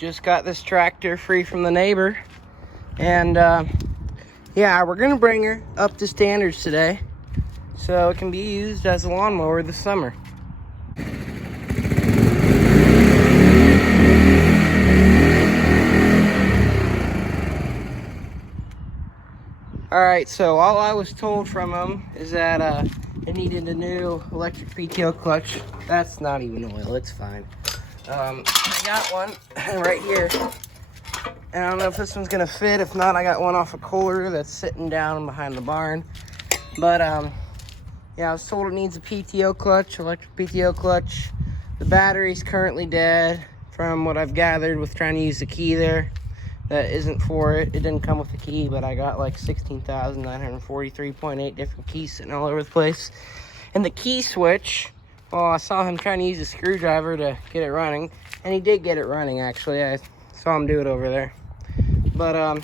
just got this tractor free from the neighbor. And yeah, we're gonna bring her up to standards today so it can be used as a lawnmower this summer. Alright, so all I was told from him is that it needed a new electric PTO clutch. That's not even oil, it's fine. I got one right here. And I don't know if this one's gonna fit. If not, I got one off a Kohler that's sitting down behind the barn. But yeah, I was told it needs a PTO clutch, electric PTO clutch. The battery's currently dead from what I've gathered with trying to use the key there. That isn't for it. It didn't come with the key, but I got like 16,943.8 different keys sitting all over the place. And the key switch, well, I saw him trying to use a screwdriver to get it running, and he did get it running, actually. I saw him do it over there. But,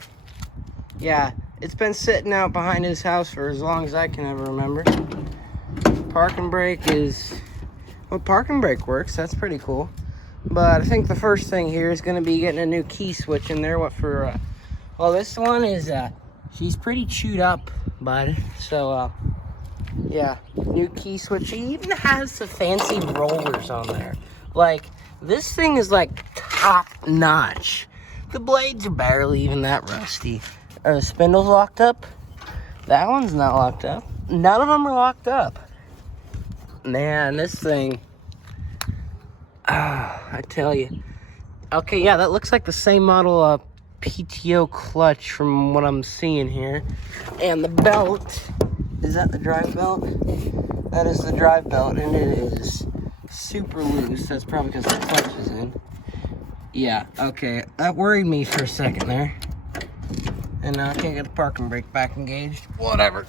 yeah, it's been sitting out behind his house for as long as I can ever remember. Parking brake is, well, parking brake works. That's pretty cool. But I think the first thing here is going to be getting a new key switch in there. What for, well, this one is, she's pretty chewed up, bud. So, yeah, new key switch. She even has the fancy rollers on there. Like, this thing is, like, top notch. The blades are barely even that rusty. Are the spindles locked up? That one's not locked up. None of them are locked up. Man, this thing... I tell you. Okay, yeah, that looks like the same model PTO clutch from what I'm seeing here. And the belt, is that the drive belt? That is the drive belt, and it is super loose. That's probably because the clutch is in. Yeah, okay, that worried me for a second there. And now I can't get the parking brake back engaged. Whatever.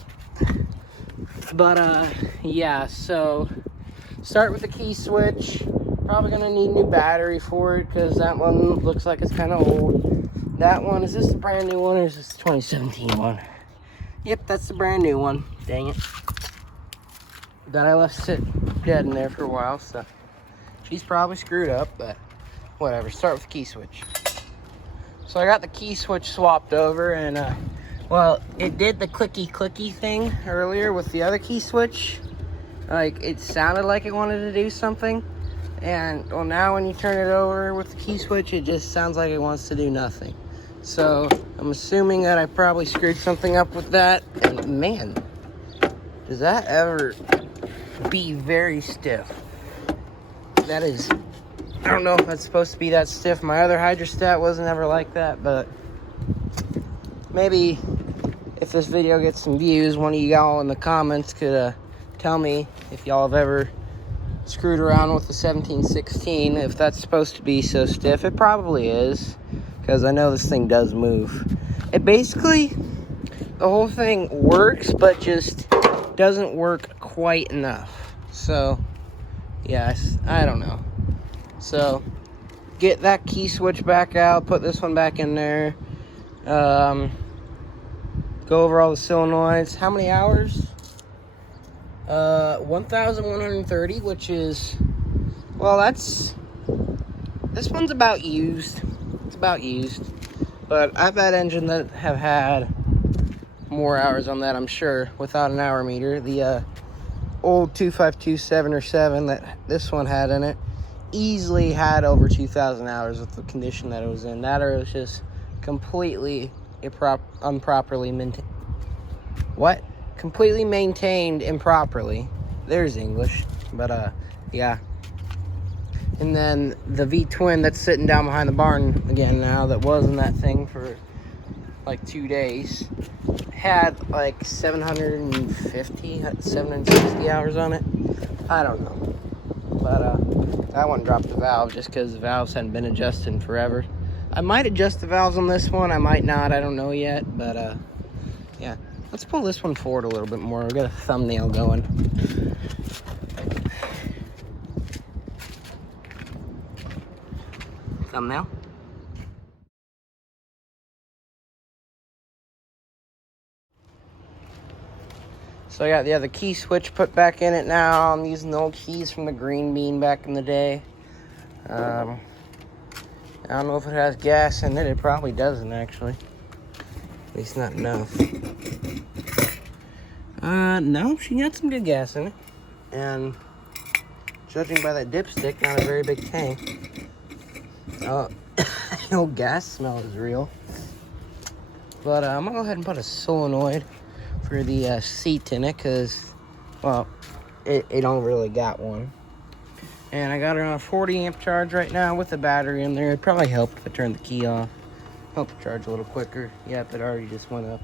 But, yeah, so start with the key switch. Probably gonna need a new battery for it because that one looks like it's kind of old. That one, is this the brand new one or is this the 2017 one? Yep, that's the brand new one. Dang it. That I left sit dead in there for a while, so she's probably screwed up, but whatever. Start with the key switch. So I got the key switch swapped over, and well, it did the clicky thing earlier with the other key switch. Like, it sounded like it wanted to do something. And, well, now when you turn it over with the key switch, it just sounds like it wants to do nothing. So, I'm assuming that I probably screwed something up with that. And, man, does that ever be very stiff? That is, I don't know if that's supposed to be that stiff. My other hydrostat wasn't ever like that, but maybe if this video gets some views, one of y'all in the comments could tell me if y'all have ever screwed around with the 1716, if that's supposed to be so stiff. It probably is, because I know this thing does move. It basically, the whole thing works, but just doesn't work quite enough. So, yes, I don't know. So, get that key switch back out, put this one back in there, go over all the solenoids. How many hours? 1,130, which is, well, this one's about used. It's about used. But I've had engines that have had more hours on that, I'm sure, without an hour meter. The old 2527 or 7 that this one had in it easily had over 2,000 hours with the condition that it was in. That, or it was just completely improperly maintained. What? Completely maintained improperly. There's English. But, yeah. And then the V-twin that's sitting down behind the barn again now, that was in that thing for like 2 days, had like 760 hours on it. I don't know. But, that one dropped the valve just because the valves hadn't been adjusted in forever. I might adjust the valves on this one. I might not. I don't know yet. But, yeah. Let's pull this one forward a little bit more. We've got a thumbnail going. Thumbnail. So I got the other key switch put back in it now. I'm using the old keys from the green bean back in the day. And I don't know if it has gas in it. It probably doesn't, actually. At least not enough. No, she got some good gas in it. And judging by that dipstick, not a very big tank. The old gas smell is real. But I'm gonna go ahead and put a solenoid for the seat in it, because, well, it don't really got one. And I got it on a 40 amp charge right now with the battery in there. It'd probably help if I turned the key off. Help it charge a little quicker. Yep, it already just went up.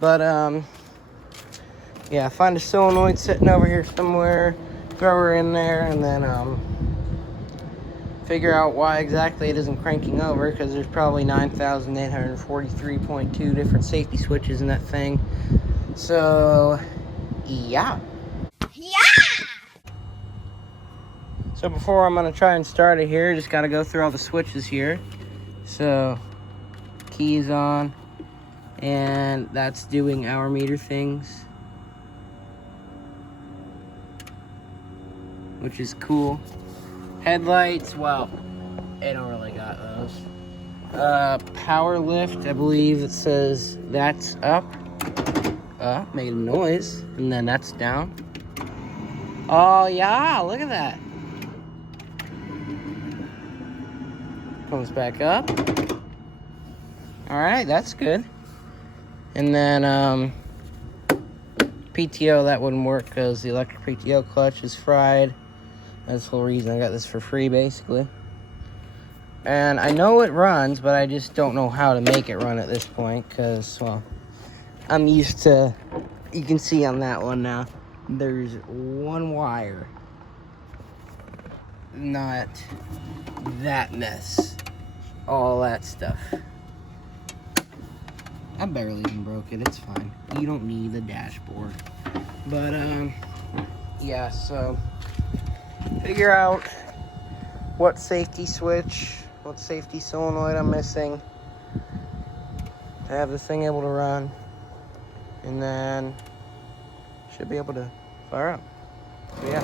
But, yeah, find a solenoid sitting over here somewhere, throw her in there, and then, figure out why exactly it isn't cranking over, because there's probably 9,843.2 different safety switches in that thing. So, yeah. So before I'm gonna try and start it here, just gotta go through all the switches here. So, keys on, and that's doing hour meter things, which is cool. Headlights, well, they don't really got those. Power lift, I believe it says that's up. Made a noise, and then that's down. Oh yeah, look at that. Comes back up. All right, that's good. And then PTO, that wouldn't work because the electric PTO clutch is fried. That's the whole reason I got this for free, basically. And I know it runs, but I just don't know how to make it run at this point because, well, I'm used to, you can see on that one now, there's one wire. Not that mess. All that stuff. I barely even broke it, it's fine. You don't need the dashboard. But, yeah, so figure out what safety switch, what safety solenoid I'm missing to have this thing able to run, and then should be able to fire up. So yeah.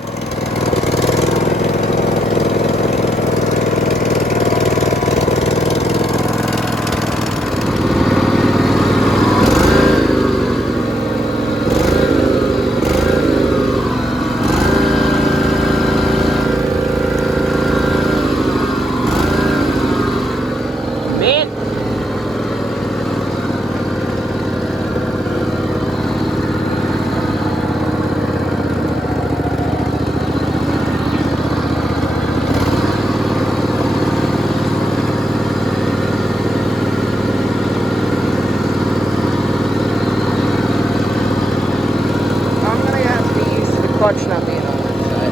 Clutch not being on that side.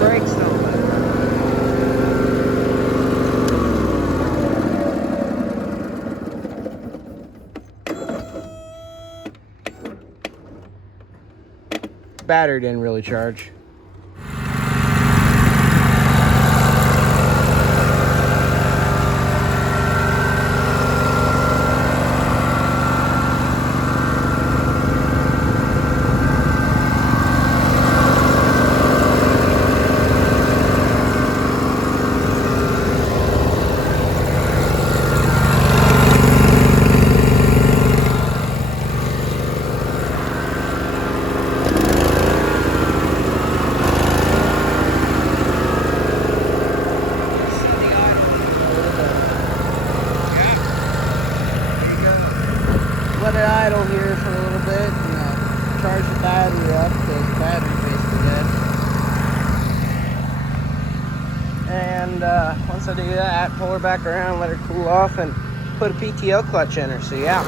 Brakes no better. Battery didn't really charge. Let it idle here for a little bit and charge the battery up because the battery's basically dead. And once I do that, pull her back around, let her cool off, and put a PTO clutch in her. So yeah.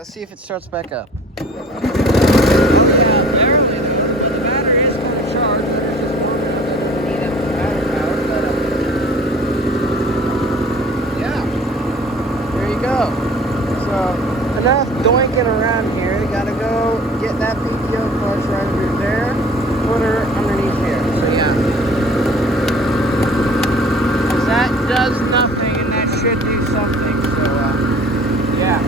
let's see if it starts back up. Oh yeah, barely. The battery is going to charge, but it's just more need it for battery power. But yeah, there you go. So enough doinking around here. You gotta go get that PTO clutch right under there, put her underneath here. So yeah, because that does nothing and that should do something. So yeah.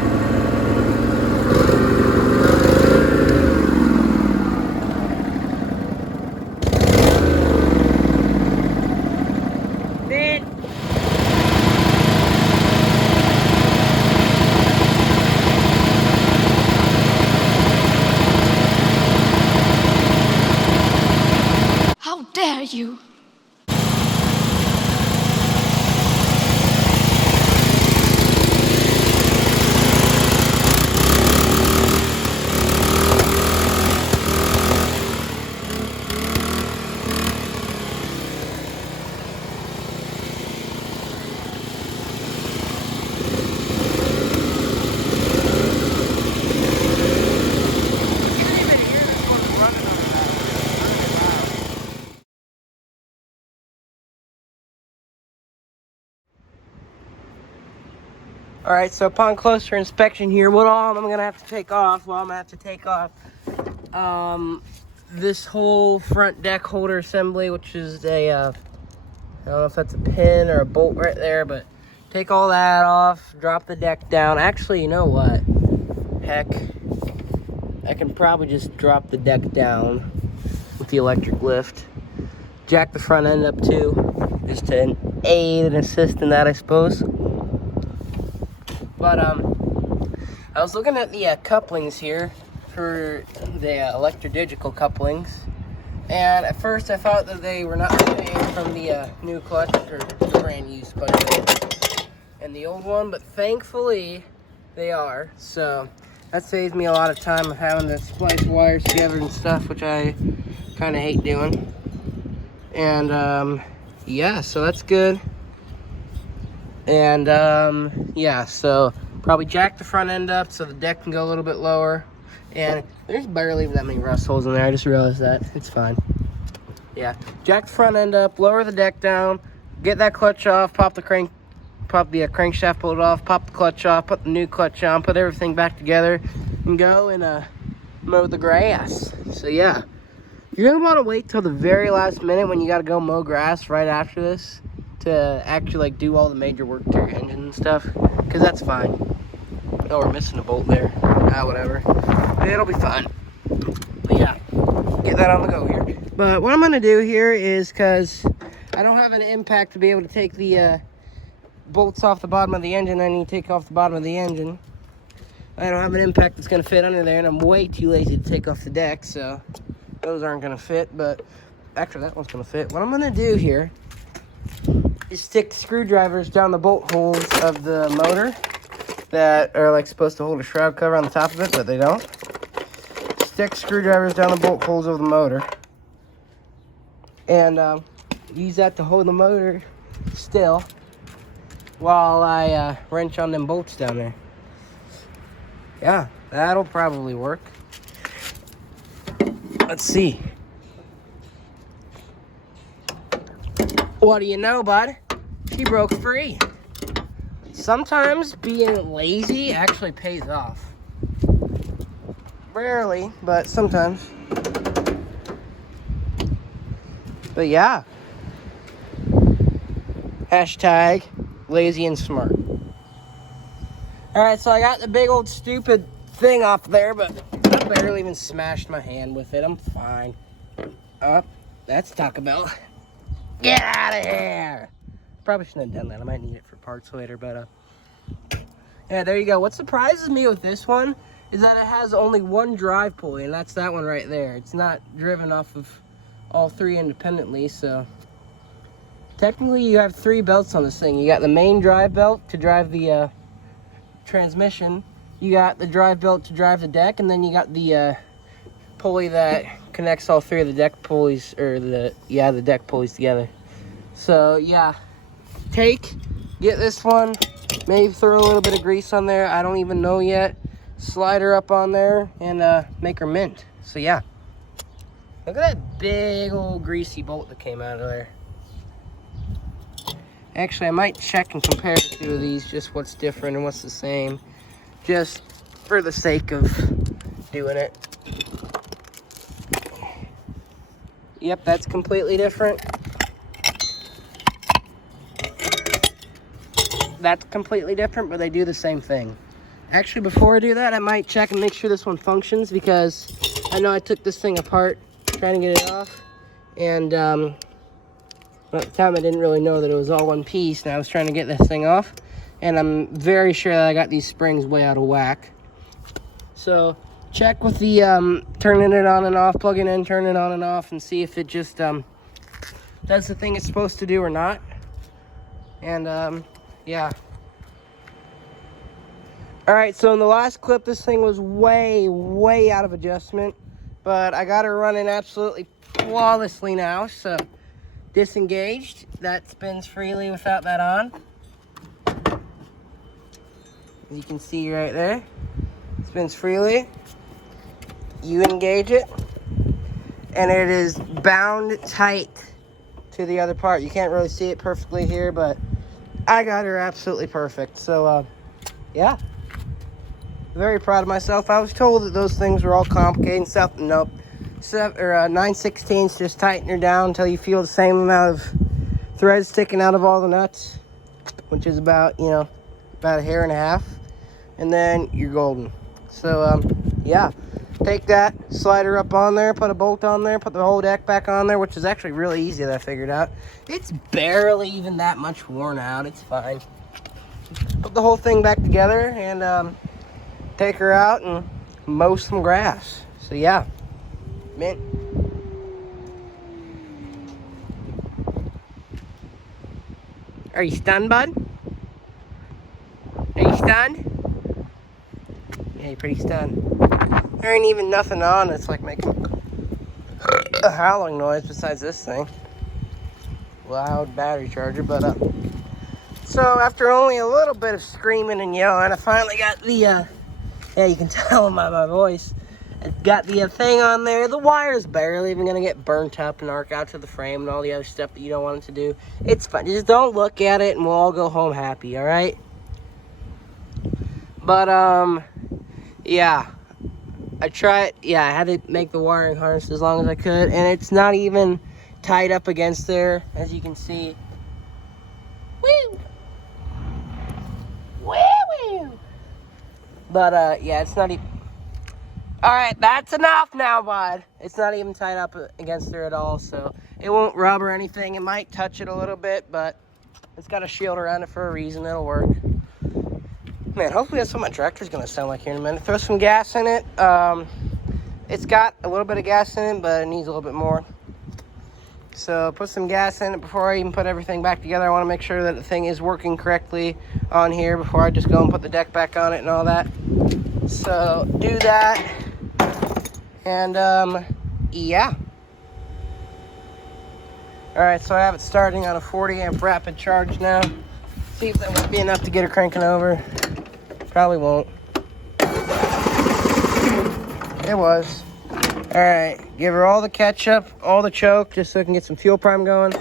How dare you? All right, so upon closer inspection here, what all I'm gonna have to take off? Well, I'm gonna have to take off this whole front deck holder assembly, which is a, I don't know if that's a pin or a bolt right there, but take all that off, drop the deck down. Actually, you know what? Heck, I can probably just drop the deck down with the electric lift. Jack the front end up too, just to aid and assist in that, I suppose. But I was looking at the couplings here for the electro-digital couplings, and at first I thought that they were not the same from the new clutch, or the brand used clutch, and the old one, but thankfully they are. So that saves me a lot of time of having to splice wires together and stuff, which I kind of hate doing. And yeah, so that's good. And yeah, so probably jack the front end up so the deck can go a little bit lower. And there's barely even that many rust holes in there. I just realized that. It's fine. Yeah, jack the front end up, lower the deck down, get that clutch off, pop the crankshaft bolt off, pop the clutch off, put the new clutch on, put everything back together, and go and mow the grass. So yeah, you're gonna want to wait till the very last minute when you gotta go mow grass right after this to actually like do all the major work to your engine and stuff, because that's fine. Oh, we're missing a bolt there. Whatever. It'll be fine. But yeah, get that on the go here. But what I'm gonna do here is, because I don't have an impact to be able to take the bolts off the bottom of the engine, I need to take off the bottom of the engine. I don't have an impact that's gonna fit under there, and I'm way too lazy to take off the deck, so those aren't gonna fit. But actually that one's gonna fit. What I'm gonna do here is stick screwdrivers down the bolt holes of the motor that are like supposed to hold a shroud cover on the top of it, but they don't. Stick screwdrivers down the bolt holes of the motor, and use that to hold the motor still while I wrench on them bolts down there. Yeah, that'll probably work. Let's see. What do you know, bud? She broke free. Sometimes being lazy actually pays off. Rarely, but sometimes. But yeah. Hashtag lazy and smart. Alright, so I got the big old stupid thing off there, but I barely even smashed my hand with it. I'm fine. That's Taco Bell. Get out of here! Probably shouldn't have done that. I might need it for parts later, but yeah, there you go. What surprises me with this one is that it has only one drive pulley, and that's that one right there. It's not driven off of all three independently, so technically you have three belts on this thing. You got the main drive belt to drive the transmission, you got the drive belt to drive the deck, and then you got the pulley that connects all three of the deck pulleys, or the deck pulleys together. So yeah, get this one, maybe throw a little bit of grease on there, I don't even know yet. slide her up on there and make her mint. So yeah. Look at that big old greasy bolt that came out of there. Actually, I might check and compare the two of these, just what's different and what's the same, just for the sake of doing it. Yep, that's completely different. That's completely different, but they do the same thing. Actually, before I do that, I might check and make sure this one functions, because I know I took this thing apart trying to get it off, and at the time I didn't really know that it was all one piece, and I was trying to get this thing off, and I'm very sure that I got these springs way out of whack. So check with the turning it on and off, plugging in, turning it on and off, and see if it just does the thing it's supposed to do or not. And yeah. Alright, so in the last clip, this thing was way out of adjustment, but I got her running absolutely flawlessly now. So disengaged, that spins freely without that on. As you can see right there, spins freely. You engage it, and it is bound tight to the other part. You can't really see it perfectly here, but I got her absolutely perfect. So yeah, very proud of myself. I was told that those things were all complicated and stuff. Nope. 9/16, just tighten her down until you feel the same amount of thread sticking out of all the nuts, which is about, you know, about a hair and a half, and then you're golden. So yeah, take that, slide her up on there, put a bolt on there, put the whole deck back on there, which is actually really easy that I figured out. It's barely even that much worn out. It's fine. Put the whole thing back together and take her out and mow some grass. So yeah, mint. Are you stunned, bud? Are you stunned? Yeah, you're pretty stunned. There ain't even nothing on. It's like making a howling noise besides this thing. Loud battery charger, but so after only a little bit of screaming and yelling, I finally got the yeah, you can tell by my voice. I got the thing on there. The wire's barely even gonna get burnt up and arc out to the frame and all the other stuff that you don't want it to do. It's fine. Just don't look at it and we'll all go home happy, all right? But yeah, I tried. Yeah, I had to make the wiring harness as long as I could, and it's not even tied up against there, as you can see. Woo! Woo woo! But yeah, it's not even. All right, that's enough now, bud. It's not even tied up against her at all, so it won't rub or anything. It might touch it a little bit, but it's got a shield around it for a reason. It'll work. Man, hopefully that's what my tractor's gonna sound like here in a minute. Throw some gas in it. It's got a little bit of gas in it, but it needs a little bit more. So put some gas in it before I even put everything back together. I want to make sure that the thing is working correctly on here before I just go and put the deck back on it and all that. So do that. And yeah. Alright, so I have it starting on a 40 amp rapid charge now. See if that would be enough to get her cranking over. Probably won't. It was. Alright, give her all the ketchup, all the choke, just so I can get some fuel prime going.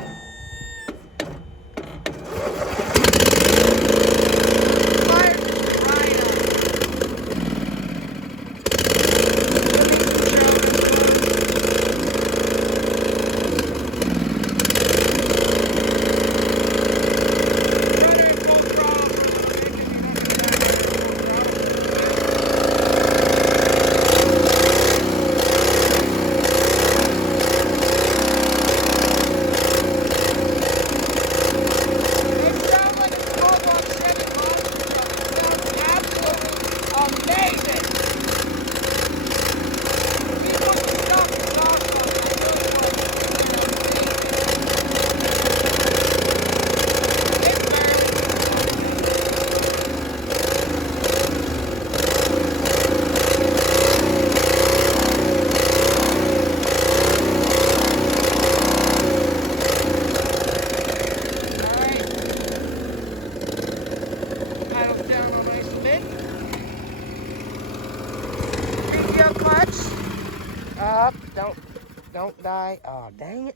die. Oh, dang it.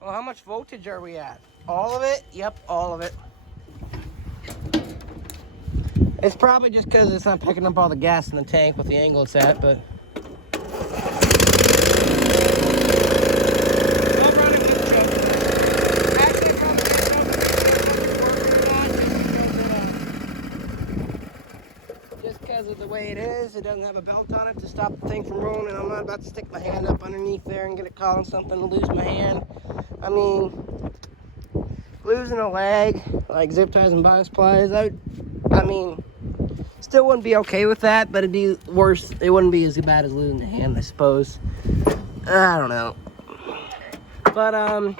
Well, how much voltage are we at? All of it? Yep, all of it. It's probably just because it's not picking up all the gas in the tank with the angle it's at, but... Just because of the way it is, it doesn't have a belt on it to stop the thing from rolling, and I'm not about to stick my hand up underneath there and get it caught on something and lose my hand. I mean, losing a leg, like zip ties and bias plies, I mean, still wouldn't be okay with that, but it'd be worse. It wouldn't be as bad as losing the hand, I suppose. I don't know. But,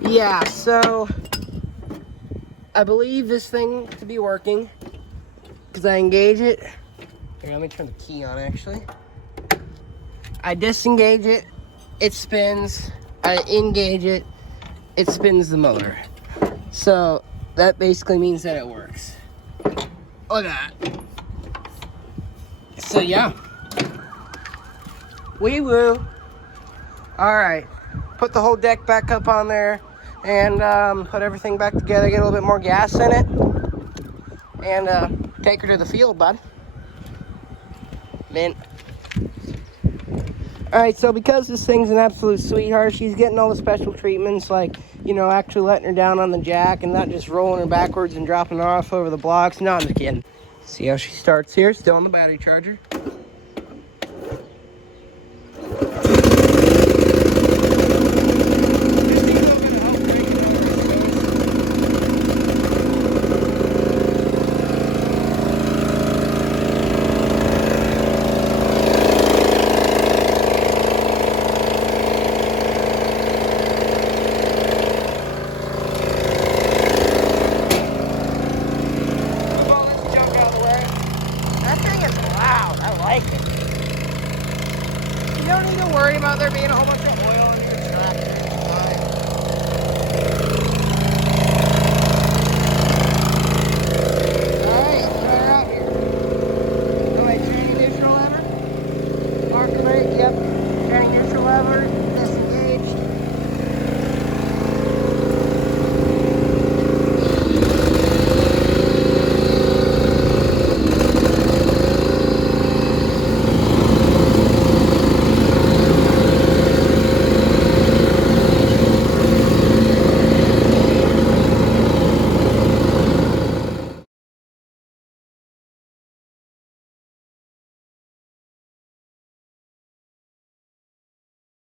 yeah, so I believe this thing to be working because I engage it. Here, let me turn the key on, actually. I disengage it, it spins. I engage it, it spins the motor. So that basically means that it works. Look at that. So yeah. Wee woo. Alright. Put the whole deck back up on there and put everything back together, get a little bit more gas in it. And take her to the field, bud. Mint. Alright, so because this thing's an absolute sweetheart, she's getting all the special treatments, like, you know, actually letting her down on the jack and not just rolling her backwards and dropping her off over the blocks. No, I'm just kidding. See how she starts here, still on the battery charger.